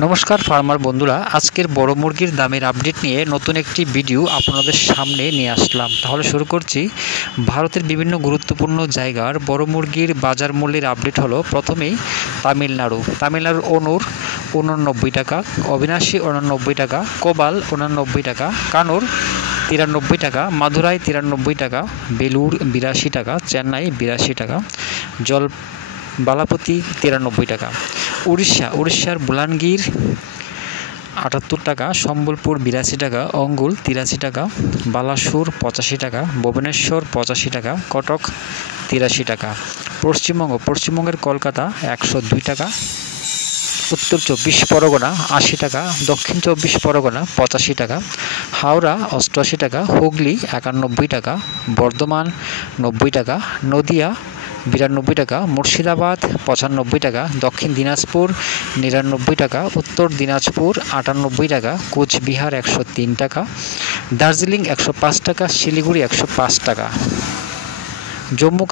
নমস্কার ফার্মার বন্ধুরা, আজকের বড় মুরগির দামের আপডেট নিয়ে নতুন একটি ভিডিও আপনাদের সামনে নিয়ে আসলাম। তাহলে শুরু করছি। ভারতের বিভিন্ন গুরুত্বপূর্ণ জায়গার বড় মুরগির বাজার মূল্যের আপডেট হলো। প্রথমেই তামিলনাড়ুর অনুর 89 টাকা, অবিনাশী 89 টাকা, কোবাল 89 টাকা, কানুর 93 টাকা, মাদুরাই 93 টাকা, বেলুর 82 টাকা, চেন্নাই 82 টাকা, বালাপতি 93 টাকা। উড়িষ্যার বুলানগীর 78 টাকা, সম্বলপুর 82 টাকা, অঙ্গুল 83 টাকা, বালাসুর 85 টাকা, ভুবনেশ্বর 85 টাকা, কটক 83 টাকা। পশ্চিমবঙ্গের কলকাতা 102 টাকা, উত্তর 24 পরগনা 80 টাকা, দক্ষিণ 24 পরগনা 85 টাকা, হাওড়া 88 টাকা, হুগলি 91 টাকা, বর্ধমান 90 টাকা, নদিয়া 92 টাকা, মুর্শিদাবাদ 95 টাকা, দক্ষিণ দিনাজপুর 99 টাকা, উত্তর দিনাজপুর 98 টাকা, কোচবিহার 103 টাকা, দার্জিলিং 105 টাকা, শিলিগুড়ি 105 টাকা। জম্মু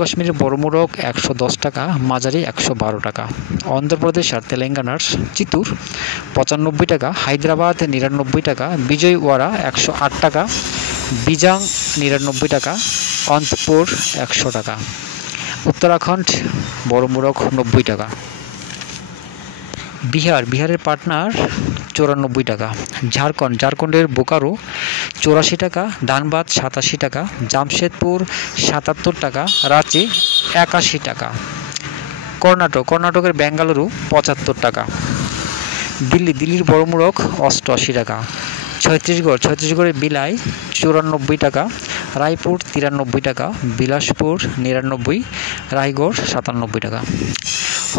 কাশ্মীরের বড় মোরগ 110 টাকা, মাঝারি 112 টাকা। অন্ধ্রপ্রদেশ আর তেলেঙ্গানার চিত্তুর 95 টাকা, হায়দ্রাবাদ 99 টাকা, বিজয়ওয়াড়া 108 টাকা, বিজাং 99 টাকা, অন্তপুর 100 টাকা। উত্তরাখণ্ড বড় মোরগ 90 টাকা। বিহারের পাটনার 94 টাকা। ঝাড়খণ্ডের বোকারো 84 টাকা, ধানবাদ 87 টাকা, জামশেদপুর 77 টাকা, রাঁচি 81 টাকা। কর্ণাটকের বেঙ্গালুরু 75 টাকা। দিল্লির বড় মোরগ 88 টাকা। ছত্তিশগড়ের বিলাই 94 টাকা, রায়পুর 93 টাকা, বিলাসপুর 99, রায়গড় 97 টাকা।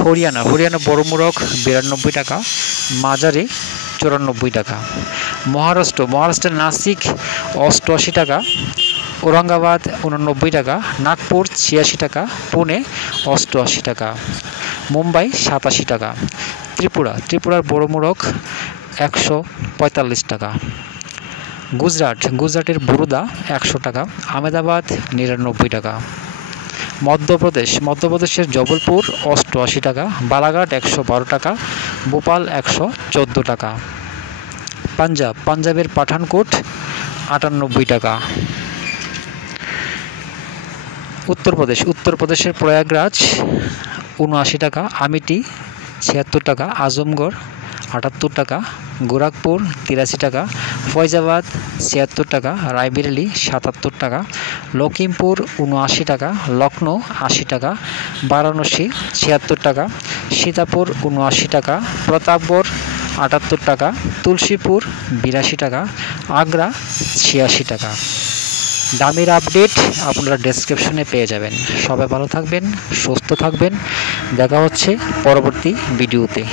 হরিয়ানা বড় মোরগ 92 টাকা, মাঝারি 94 টাকা। মহারাষ্ট্রের নাসিক 88 টাকা, ঔরঙ্গাবাদ 89 টাকা, নাগপুর 86 টাকা, পুনে 88 টাকা, মুম্বাই 87 টাকা। ত্রিপুরার বড় মোরগ 145 টাকা। গুজরাটের বরোদা 100 টাকা, আহমেদাবাদ 99 টাকা। মধ্যপ্রদেশের জবলপুর 88 টাকা, বালাঘাট 112 টাকা, ভোপাল 114 টাকা। পাঞ্জাবের পাঠানকোট 98 টাকা। উত্তরপ্রদেশের প্রয়াগরাজ 79 টাকা, আমিটি 76 টাকা, আজমগড় 78 টাকা, গোরখপুর 83 টাকা, ফৈজাবাদ 76 টাকা, রায়বেরেলি 77 টাকা, লখিমপুর 79 টাকা, লখনৌ 80 টাকা, বারাণসী 76 টাকা, সীতাপুর 79 টাকা, প্রতাপগড় 78 টাকা, তুলসীপুর 82 টাকা, আগ্রা 86 টাকা। দামের আপডেট আপনারা ডেসক্রিপশনে পেয়ে যাবেন। সবাই ভালো থাকবেন, সুস্থ থাকবেন। দেখা হচ্ছে পরবর্তী ভিডিওতে।